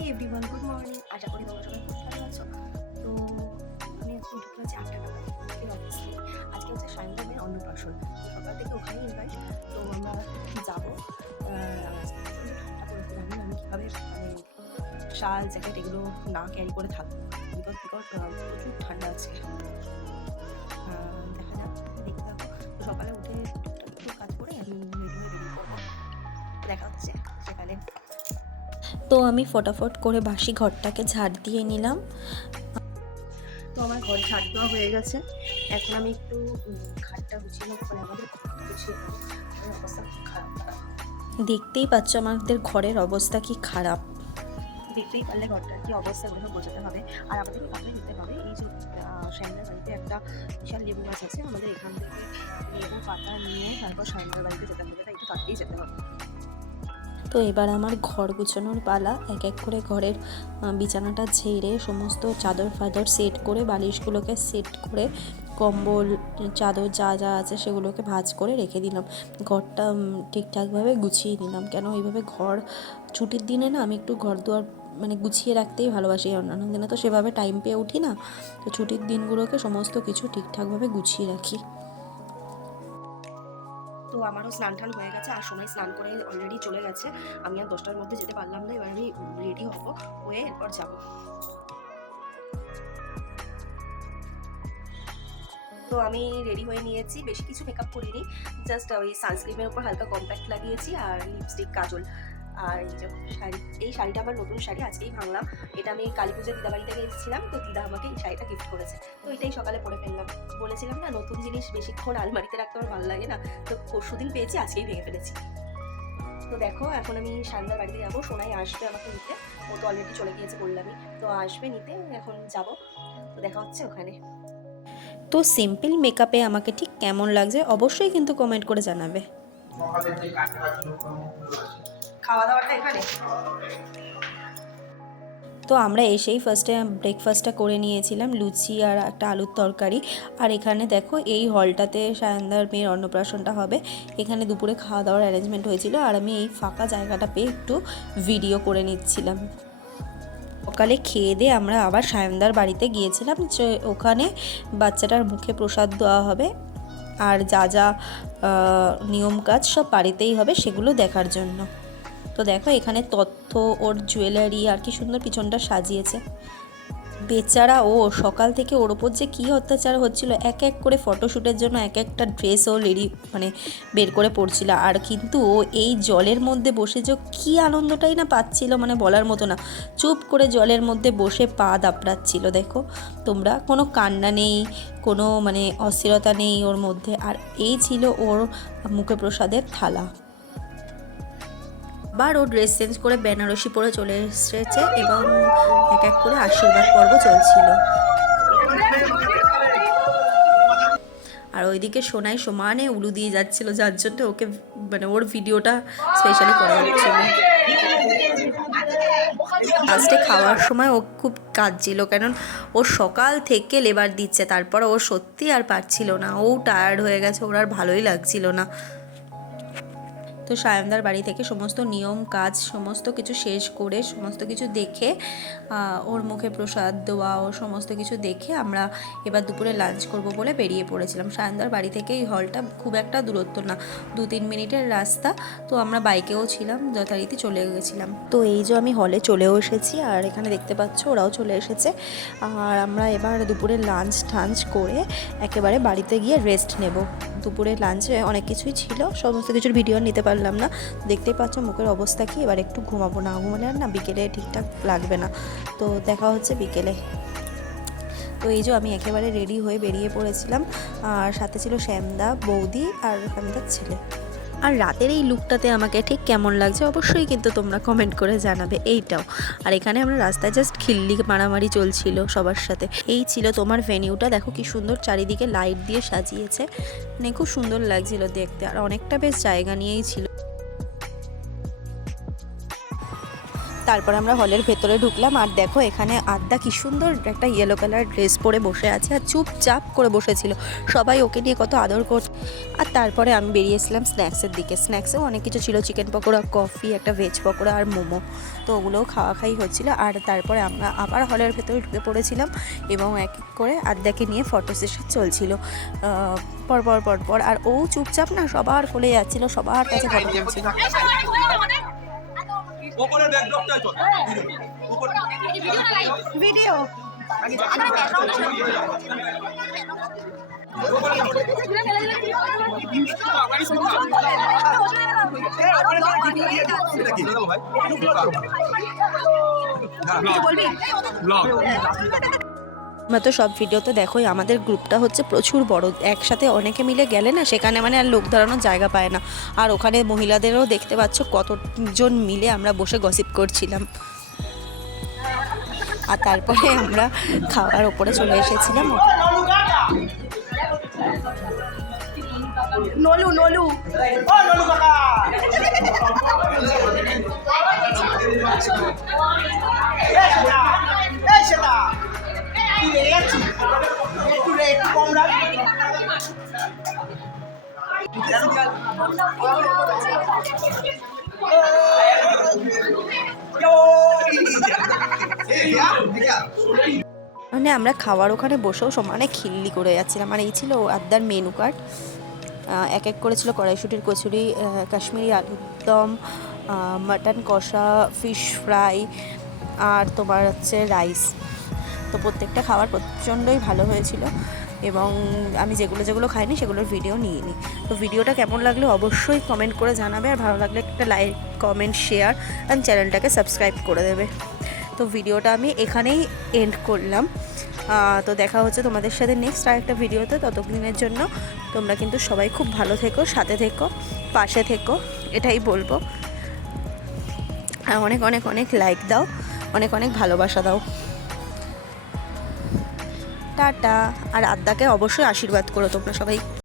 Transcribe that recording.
High everyone, good morning. আশা করি তোমরা সবাই খুব ভালো আছো। তো আমি আজকে উঠে পড়েছি 8টা নাগাদ অফিস থেকে। আজকে হচ্ছে সায়ন্তনের অন্নপ্রাশন, তো সকাল থেকে ওখানে ইনভাইট। তো আমরা যাবো। আজকে প্রচণ্ড ঠান্ডা পড়েছে, জানি না আমি কীভাবে শাল জ্যাকেট এগুলো না ক্যারি করে থাকবো, বিকজ প্রচুর ঠান্ডা আছে। দেখা যাক, দেখতে থাকো। তো সকালে উঠে টুকটাক কাজ করে আমি রেডি হয়ে বেরিয়ে পড়বো। দেখা হচ্ছে সেখানে। তো আমি ফটাফট করে বাসি ঘরটাকে ঝাড় দিয়ে নিলাম। তো আমার ঘর ঝাড় দেওয়া হয়ে গেছে। এখন আমি একটু খাটটা গুছিয়ে নেবো, মানে আমাদের গুছিয়ে নেবো। আমার অবস্থা খুব খারাপ। দেখতেই পাচ্ছ আমাদের ঘরের অবস্থা কি খারাপ। দেখতেই পারলে ঘরটার কি অবস্থা, ওগুলো বোঝাতে হবে। আর আমাদের এখানে নিতে হবে, এই যে সায়নদার বাড়িতে একটা বিশাল লেবু গাছ আছে, আমাদের এখান থেকে লেবু পাতা নিয়ে তারপর সায়নদার বাড়িতে যেতে হবে, তাই একটু তাড়াতাড়ি যেতে হবে। তো এবার আমার ঘর গুছানোর পালা। এক এক করে ঘরের বিছানাটা ঝেড়ে সমস্ত চাদর ফাদর সেট করে, বালিশগুলোকে সেট করে, কম্বল চাদর যা যা আছে সেগুলোকে ভাঁজ করে রেখে দিলাম। ঘরটা ঠিকঠাকভাবে গুছিয়ে নিলাম, কেন এইভাবে ঘর ছুটির দিনে না আমি একটু ঘর দুয়ার মানে গুছিয়ে রাখতেই ভালোবাসি। অন্যান্য দিনে তো সেভাবে টাইম পেয়ে উঠি না, তো ছুটির দিনগুলোকে সমস্ত কিছু ঠিকঠাকভাবে গুছিয়ে রাখি। তো আমারও স্নান টান হয়ে গেছে, আর সময় স্নান করে অলরেডি চলে গেছে। আমি আর 10টার মধ্যে যেতে পারলাম না, এবার আমি রেডি হবো, হয়ে এরপর যাবো। তো আমি রেডি হয়ে নিয়েছি, বেশি কিছু মেকআপ করিনি, জাস্ট ওই সানস্ক্রিনের উপর হালকা কম্প্যাক্ট লাগিয়েছি আর লিপস্টিক, কাজল। আর এই যে শাড়ি, এই শাড়িটা আমার নতুন শাড়ি, আজকেই ভাঙলাম। এটা আমি কালী পুজোর দিদা বাড়ি থেকে এসেছিলাম, তো দিদা আমাকে এই শাড়িটা গিফট করেছে। তো এটাই সকালে পরে ফেললাম। বলেছিলাম না, নতুন জিনিস বেশিক্ষণ আলমারিতে রাখতে আমার ভালো লাগে না, তো পরশুদিন পেয়েছি, আজকেই ভেঙে ফেলেছি। তো দেখো, এখন আমি সায়নদার বাড়িতে যাবো। সোনাই আসবে আমাকে নিতে, ও তো অলরেডি চলে গিয়েছে বললামই, তো আসবে নিতে, এখন যাব। তো দেখা হচ্ছে ওখানে। তো সিম্পল মেকআপে আমাকে ঠিক কেমন লাগছে অবশ্যই কিন্তু কমেন্ট করে জানাবে। খাওয়া দাওয়াটা এখানে। তো আমরা এসেই ফার্স্টে ব্রেকফাস্টটা করে নিয়েছিলাম, লুচি আর একটা আলুর তরকারি। আর এখানে দেখো, এই হলটাতে সায়নদার মেয়ের অন্নপ্রাশনটা হবে, এখানে দুপুরে খাওয়া দাওয়ার অ্যারেঞ্জমেন্ট হয়েছিল, আর আমি এই ফাঁকা জায়গাটা পেয়ে একটু ভিডিও করে নিচ্ছিলাম। সকালে খেয়ে দিয়ে আমরা আবার সায়নদার বাড়িতে গিয়েছিলাম, যে ওখানে বাচ্চাটার মুখে প্রসাদ দেওয়া হবে, আর যা যা নিয়ম কাজ সব বাড়িতেই হবে সেগুলো দেখার জন্য। তো দেখো এখানে তথ্য, ওর জুয়েলারি আর কি সুন্দর পিছনটা সাজিয়েছে। বেচারা ও সকাল থেকে ওর ওপর যে কী অত্যাচার হচ্ছিল, এক এক করে ফটোশ্যুটের জন্য এক একটা ড্রেস ও বের করে পড়ছিল। আর কিন্তু ও এই জলের মধ্যে বসে যে কী আনন্দটাই না পাচ্ছিল, মানে বলার মতো না। চুপ করে জলের মধ্যে বসে পা দাপড়াচ্ছিল। দেখো তোমরা, কোনো কান্না নেই, কোনো মানে অস্থিরতা নেই ওর মধ্যে। আর এই ছিল ওর মুখে প্রসাদের থালা। আবার ও ড্রেস চেঞ্জ করে বেনারসি পরে চলে এসেছে, এবং এক এক করে আশীর্বাদ পর্ব চলছিল। আর ওইদিকে সোনাই সমানে উলু দিয়ে যাচ্ছিল, যার জন্য ওকে মানে ওর ভিডিওটা স্পেশালি করা হচ্ছিল। লাস্টে খাওয়ার সময় ও খুব কাঁদছিল, কারণ ও সকাল থেকে লেবার দিচ্ছে, তারপর ও সত্যি আর পারছিল না, ও টায়ার্ড হয়ে গেছে, ওর আর ভালোই লাগছিল না। তো সায়নদার বাড়ি থেকে সমস্ত নিয়ম কাজ সমস্ত কিছু শেষ করে, সমস্ত কিছু দেখে, ওর মুখে প্রসাদ দেওয়া, ও সমস্ত কিছু দেখে আমরা এবার দুপুরে লাঞ্চ করব বলে বেরিয়ে পড়েছিলাম। সায়নদার বাড়ি থেকে এই হলটা খুব একটা দূরত্ব না, 2-3 মিনিটের রাস্তা। তো আমরা বাইকেও ছিলাম, যথারীতি চলে গেছিলাম। তো এই যে আমি হলে চলেও এসেছি, আর এখানে দেখতে পাচ্ছ ওরাও চলে এসেছে। আর আমরা এবার দুপুরে লাঞ্চ টাঞ্চ করে একেবারে বাড়িতে গিয়ে রেস্ট নেব। দুপুরে লাঞ্চে অনেক কিছুই ছিল, সমস্ত কিছুর ভিডিও নিতে পারলাম না। দেখতেই পাচ্ছ মুখের অবস্থা কি। এবার একটু ঘুমাবো, না ঘুমালে আর না বিকেলে ঠিকঠাক লাগবে না। তো দেখা হচ্ছে বিকেলে। তো এই যে আমি একেবারে রেডি হয়ে বেরিয়ে পড়েছিলাম, আর সাথে ছিল শ্যামদা, বৌদি আর শ্যামদার ছেলে। আর রাতের এই লুকটাতে আমাকে ঠিক কেমন লাগছে অবশ্যই কিন্তু তোমরা কমেন্ট করে জানাবে। এইটাও, আর এখানে আমরা রাস্তায় জাস্ট খিল্লি মারামারি চলছিল সবার সাথে। এই ছিল তোমার ভেনিউটা, দেখো কি সুন্দর চারিদিকে লাইট দিয়ে সাজিয়েছে, মানে খুব সুন্দর লাগছিল দেখতে, আর অনেকটা বেশ জায়গা নিয়েই ছিল। তারপর আমরা হলের ভেতরে ঢুকলাম, আর দেখো এখানে আদ্যা কি সুন্দর একটা ইয়েলো কালার ড্রেস পরে বসে আছে, আর চুপচাপ করে বসেছিল। সবাই ওকে নিয়ে কত আদর করছে। আর তারপরে আমি বেরিয়েছিলাম স্ন্যাক্সের দিকে। স্ন্যাক্সেও অনেক কিছু ছিল, চিকেন পকোড়া, কফি, একটা ভেজ পকোড়া আর মোমো। তো ওগুলোও খাওয়াই হচ্ছিলো। আর তারপরে আমরা আবার হলের ভেতরে ঢুকে পড়েছিলাম এবং এক এক করে আদ্যাকে নিয়ে ফটো সেশন চলছিল পরপর। আর ও চুপচাপ না সবার কোলে যাচ্ছিলো, সবার কাছে ফটো তুলছিল। ভিডিও আমরা তো সব ভিডিও তো দেখোই, আমাদের গ্রুপটা হচ্ছে প্রচুর বড়, একসাথে অনেকে মিলে গেলে না সেখানে মানে আর লোক দাঁড়ানোর জায়গা পায় না। আর ওখানে মহিলাদেরও দেখতে পাচ্ছ কতজন মিলে আমরা বসে গসিপ করছিলাম। আর তারপরে আমরা খাওয়ার ওপরে চলে এসেছিলাম। নলু নলু মানে আমরা খাওয়ার ওখানে বসেও সমানে খিল্লি করে যাচ্ছিলাম। আর এই ছিল আদ্যার মেনু কার্ড। এক এক করেছিল কড়াইশুটির কচুরি, কাশ্মীরি আলুর দম, মাটন কষা, ফিশ ফ্রাই আর তোমার হচ্ছে রাইস। তো প্রত্যেকটা খাবার প্রচণ্ডই ভালো হয়েছিল এবং আমি যেগুলো খাইনি সেগুলোর ভিডিও নিয়ে নিই। তো ভিডিওটা কেমন লাগলো অবশ্যই কমেন্ট করে জানাবে, আর ভালো লাগলে একটা লাইক, কমেন্ট, শেয়ার অ্যান্ড চ্যানেলটাকে সাবস্ক্রাইব করে দেবে। তো ভিডিওটা আমি এখানেই এন্ড করলাম। তো দেখা হচ্ছে তোমাদের সাথে নেক্সট আরেকটা ভিডিওতে। ততদিনের জন্য তোমরা কিন্তু সবাই খুব ভালো থেকো, সাথে থেকো, পাশে থেকো, এটাই বলবো। আর অনেক অনেক অনেক লাইক দাও, অনেক অনেক ভালোবাসা দাও। টাটা। আর আদ্যাকে অবশ্যই আশীর্বাদ করো তোমরা সবাই।